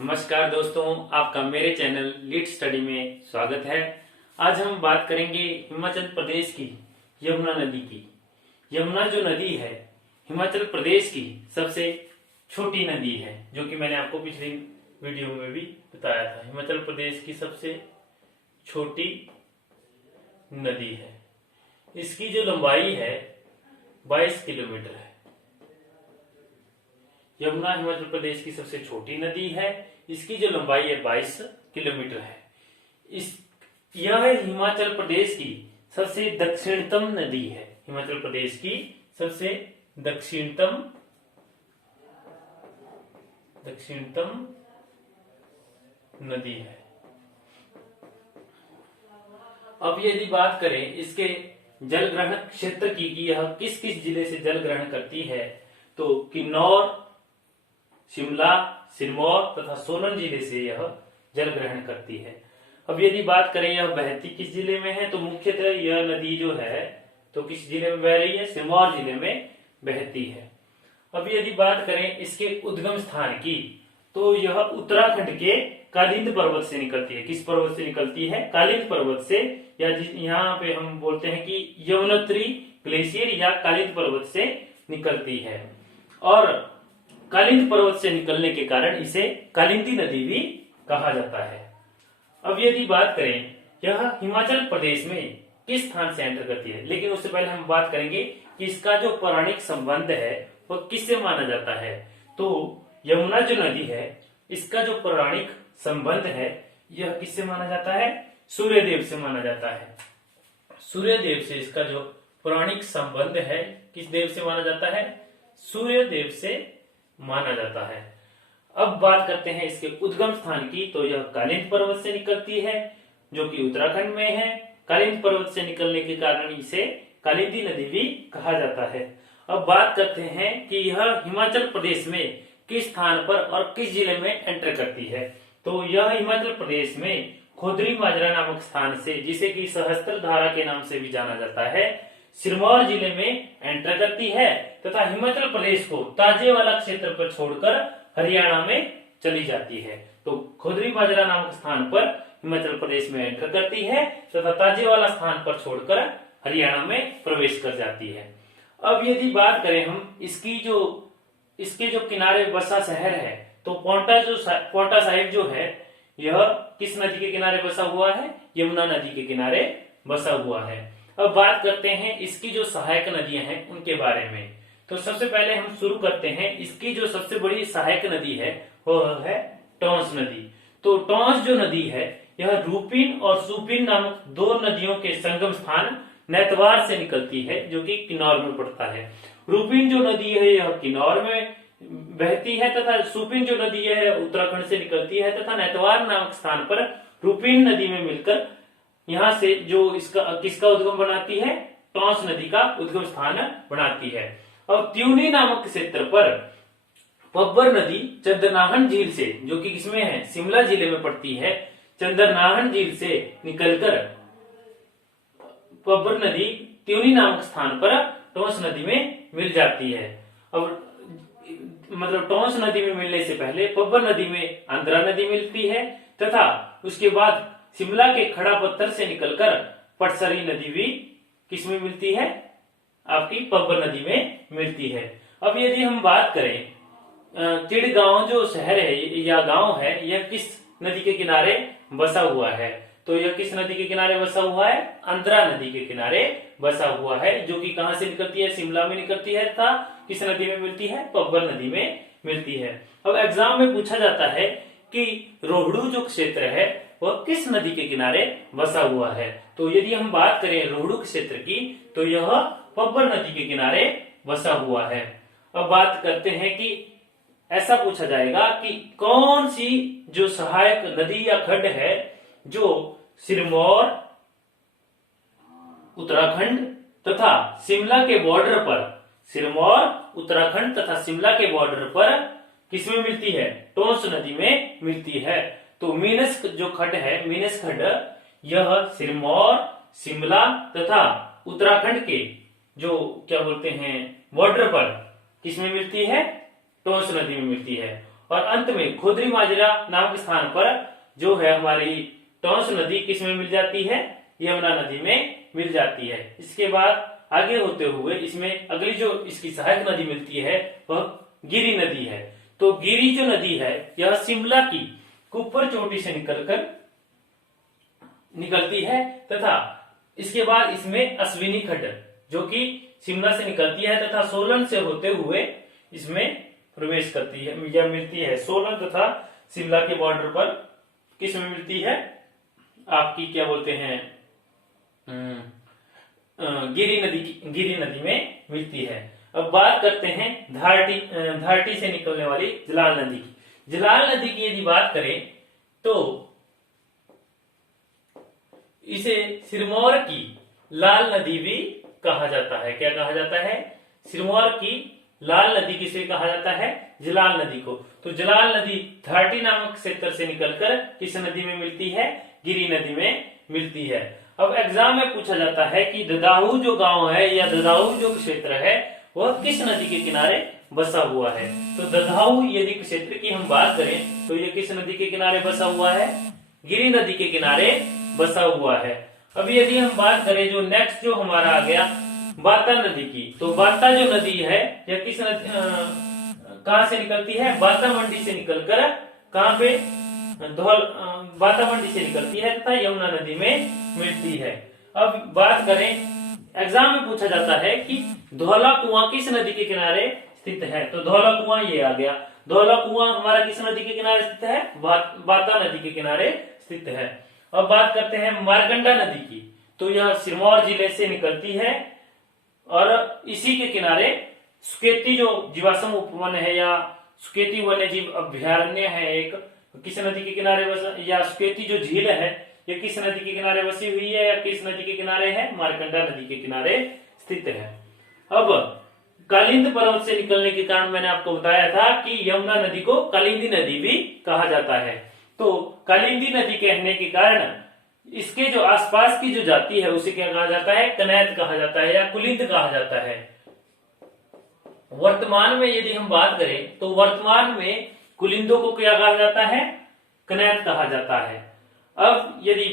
नमस्कार दोस्तों, आपका मेरे चैनल लीड स्टडी में स्वागत है। आज हम बात करेंगे हिमाचल प्रदेश की यमुना नदी की। यमुना जो नदी है हिमाचल प्रदेश की सबसे छोटी नदी है, जो कि मैंने आपको पिछले वीडियो में भी बताया था। हिमाचल प्रदेश की सबसे छोटी नदी है। इसकी जो लंबाई है 22 किलोमीटर है। यमुना हिमाचल प्रदेश की सबसे छोटी नदी है। इसकी जो लंबाई है 22 किलोमीटर है। यह हिमाचल प्रदेश की सबसे दक्षिणतम नदी है। हिमाचल प्रदेश की सबसे दक्षिणतम नदी है। अब यदि बात करें इसके जल ग्रहण क्षेत्र की कि यह किस किस जिले से जल ग्रहण करती है, तो किन्नौर, शिमला, सिरमौर तथा सोलन जिले से यह जल ग्रहण करती है। अब यदि बात करें यह बहती किस जिले में है, तो मुख्यतः यह नदी जो है तो किस जिले में बह रही है, सिरमौर जिले में बहती है। अब यदि बात करें इसके उद्गम स्थान की, तो यह उत्तराखंड के कालिंद पर्वत से निकलती है। किस पर्वत से निकलती है? कालिंद पर्वत से, या यहाँ पे हम बोलते हैं कि यमुनोत्री ग्लेशियर या कालिंद पर्वत से निकलती है। और कालिंद पर्वत से निकलने के कारण इसे कालिंदी नदी भी कहा जाता है। अब यदि बात करें यह हिमाचल प्रदेश में किस स्थान से एंटर करती है, लेकिन उससे पहले हम बात करेंगे कि इसका जो पौराणिक संबंध है वह किससे माना जाता है। तो यमुना जो नदी है इसका जो पौराणिक संबंध है यह किससे माना जाता है? सूर्यदेव से माना जाता है। सूर्यदेव से इसका जो पौराणिक संबंध है किस देव से माना जाता है? सूर्यदेव से माना जाता है। अब बात करते हैं इसके उद्गम स्थान की, तो यह कालिंद पर्वत से निकलती है जो कि उत्तराखंड में है। कालिंद पर्वत से निकलने के कारण इसे कालिंदी नदी भी कहा जाता है। अब बात करते हैं कि यह हिमाचल प्रदेश में किस स्थान पर और किस जिले में एंटर करती है। तो यह हिमाचल प्रदेश में खोदरी माजरा नामक स्थान से, जिसे कि सहस्त्र धारा के नाम से भी जाना जाता है, सिरमौर जिले में एंटर करती है तथा हिमाचल प्रदेश को ताजेवाला क्षेत्र पर छोड़कर हरियाणा में चली जाती है। तो खोदरी माजरा नामक स्थान पर हिमाचल प्रदेश में एंटर करती है तथा ताजेवाला स्थान पर छोड़कर हरियाणा में प्रवेश कर जाती है। अब यदि बात करें हम इसके जो किनारे बसा शहर है, तो पोंटा साहिब जो है यह किस नदी के किनारे बसा हुआ है? यमुना नदी के किनारे बसा हुआ है। अब बात करते हैं इसकी जो सहायक नदियां हैं उनके बारे में। तो सबसे पहले हम शुरू करते हैं, इसकी जो सबसे बड़ी सहायक नदी है वह है टॉन्स नदी। तो टॉन्स जो नदी है यह रूपिन और सुपिन नामक दो नदियों के संगम स्थान नेतवार से निकलती है, जो कि किन्नौर में पड़ता है। रूपिन जो नदी है यह किन्नौर में बहती है तथा सुपिन जो नदी है उत्तराखंड से निकलती है तथा नेतवार नामक स्थान पर रूपिन नदी में मिलकर यहाँ से जो किसका उद्गम बनाती है? टॉन्स नदी का उद्गम स्थान बनाती है। और त्यूनी नामक क्षेत्र पर पब्बर नदी चंद्रनाहन झील से, जो कि किसमें है? शिमला जिले में पड़ती है, चंद्रनाहन झील से निकलकर पब्बर नदी त्यूनी नामक स्थान पर टॉन्स नदी में मिल जाती है। अब मतलब टॉन्स नदी में मिलने से पहले पब्बर नदी में आंध्रा नदी मिलती है तथा उसके बाद शिमला के खड़ा पत्थर से निकलकर पटसरी नदी भी किसमें मिलती है? आपकी पब्बर नदी में मिलती है। अब यदि हम बात करें चिड़गांव जो शहर है या गांव है यह किस नदी के किनारे बसा हुआ है, तो यह किस नदी के किनारे बसा हुआ है? आंध्रा नदी के किनारे बसा हुआ है, जो कि कहां से निकलती है? शिमला में निकलती है तथा किस नदी में मिलती है? पब्बर नदी में मिलती है। अब एग्जाम में पूछा जाता है कि रोहड़ू जो क्षेत्र है वह किस नदी के किनारे बसा हुआ है। तो यदि हम बात करें रोहड़ू क्षेत्र की, तो यह पब्बर नदी के किनारे बसा हुआ है। अब बात करते हैं कि ऐसा पूछा जाएगा कि कौन सी जो सहायक नदी या खड्ड है जो सिरमौर, उत्तराखंड तथा शिमला के बॉर्डर पर, सिरमौर, उत्तराखंड तथा शिमला के बॉर्डर पर किसमें मिलती है? टॉन्स नदी में मिलती है। तो मीनस जो खड्ड है, मीनस खड्ड, यह सिरमौर, शिमला तथा उत्तराखंड के जो क्या बोलते हैं बॉर्डर पर किसमें मिलती है? टॉन्स नदी में मिलती है। और अंत में खोदरी माजरा नामक स्थान पर जो है हमारी टॉन्स नदी किस में मिल जाती है, यमुना नदी में मिल जाती है। इसके बाद आगे होते हुए इसमें अगली जो इसकी सहायक नदी मिलती है वह गिरी नदी है। तो गिरी जो नदी है यह शिमला की कुप्पर चोटी से निकलती है तथा इसके बाद इसमें अश्विनी खड्ड जो कि शिमला से निकलती है तथा सोलन से होते हुए इसमें प्रवेश करती है या मिलती है। सोलन तथा शिमला के बॉर्डर पर किस में मिलती है, आपकी क्या बोलते हैं, गिरी नदी में मिलती है। अब बात करते हैं धारटी से निकलने वाली जलाल नदी की। जलाल नदी की यदि बात करें तो इसे सिरमौर की लाल नदी भी कहा जाता है। क्या कहा जाता है, सिरमौर की लाल नदी किसे कहा जाता है, जलाल नदी को। तो जलाल नदी धारटी नामक क्षेत्र से निकलकर किस नदी में मिलती है, गिरी नदी में मिलती है। अब एग्जाम में पूछा जाता है कि ददाहू जो गांव है या ददाहू जो क्षेत्र है वह किस नदी के किनारे बसा हुआ है। तो ददाहू यदि क्षेत्र की हम बात करें तो यह किस नदी के किनारे बसा हुआ है, गिरी नदी के किनारे बसा हुआ है। अब यदि हम बात करें जो नेक्स्ट जो हमारा आ गया बाता नदी की, तो बाता जो नदी है यह किस नदी कहां से निकलती है, बाता मंडी से निकलकर कहां पे, बाता मंडी से निकलती है तथा यमुना नदी में मिलती है। अब बात करें एग्जाम में पूछा जाता है कि धौला कुआं किस नदी के किनारे स्थित है। तो धौला कुआं ये आ गया, धौला कुआं हमारा किस नदी के किनारे स्थित है, बाता नदी के किनारे स्थित है। अब बात करते हैं मारकंडा नदी की, तो यह सिरमौर जिले से निकलती है और इसी के किनारे सुकेती जो जीवाश्म उपवन है या सुकेती वन्य जीव अभ्यारण्य है एक, किस नदी के किनारे बसा, या सुकेती जो झील है ये किस नदी के किनारे बसी हुई है या किस नदी के किनारे है, मारकंडा नदी के किनारे स्थित है। अब कालिंद पर्वत से निकलने के कारण मैंने आपको बताया था कि यमुना नदी को कालिंदी नदी भी कहा जाता है। तो कालिंदी नदी कहने के कारण इसके जो आसपास की जो जाति है उसे क्या कहा जाता है, कनैत कहा जाता है या कुलिंद कहा जाता है। वर्तमान में यदि हम बात करें तो वर्तमान में कुलिंदों को क्या कहा जाता है, कनैत कहा जाता है। अब यदि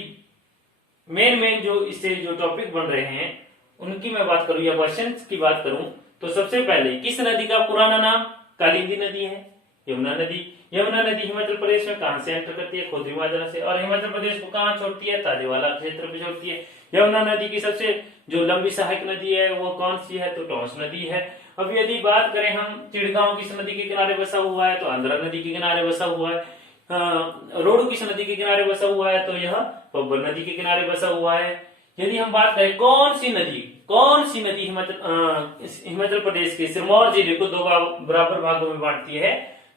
मेन जो इससे जो टॉपिक बन रहे हैं उनकी मैं बात करूं या क्वेश्चन की बात करूं तो सबसे पहले किस नदी का पुराना नाम कालिंदी नदी है, यमुना नदी। यमुना नदी हिमाचल प्रदेश में कहां से एंटर करती है, खोदरी माजरा से, और हिमाचल प्रदेश को कहां छोड़ती है, ताजेवाला क्षेत्र पे छोड़ती है। यमुना नदी की सबसे जो लंबी सहायक नदी है वो कौन सी है, तो टॉन्स नदी है। अब यदि बात करें हम चिड़गांव किस नदी के किनारे बसा हुआ है, तो आंध्रा नदी के किनारे बसा हुआ है। रोडू किस नदी के किनारे बसा हुआ है, तो यह पब्बर नदी के किनारे बसा हुआ है। यदि हम बात करें कौन सी नदी हिमाचल प्रदेश के सिरमौर जिले को दो बराबर भागों में बांटती है,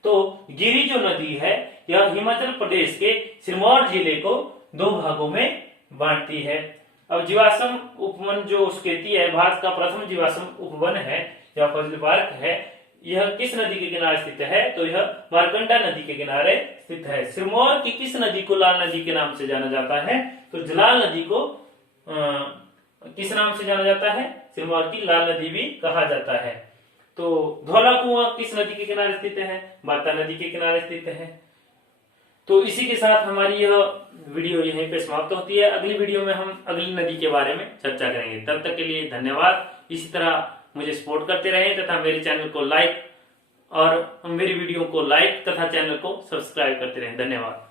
तो गिरी जो नदी है यह हिमाचल प्रदेश के सिरमौर जिले को दो भागों में बांटती है। अब जीवाश्म उपवन जो सुकेती है, भारत का प्रथम जीवाश्म उपवन है या फॉसिल पार्क है, यह किस नदी के किनारे स्थित है, तो यह मारकंडा नदी के किनारे स्थित है। सिरमौर की किस नदी को लाल नदी के नाम से जाना जाता है, तो जलाल नदी को किस नाम से जाना जाता है, सिरमौर की लाल नदी भी कहा जाता है। तो धौला कुआं किस नदी के किनारे स्थित है, बाता नदी के किनारे स्थित है। तो इसी के साथ हमारी यह वीडियो यहीं पे समाप्त होती है। अगली वीडियो में हम अगली नदी के बारे में चर्चा करेंगे। तब तक के लिए धन्यवाद। इसी तरह मुझे सपोर्ट करते रहें तथा मेरे चैनल को लाइक और मेरी वीडियो को लाइक तथा चैनल को सब्सक्राइब करते रहें। धन्यवाद।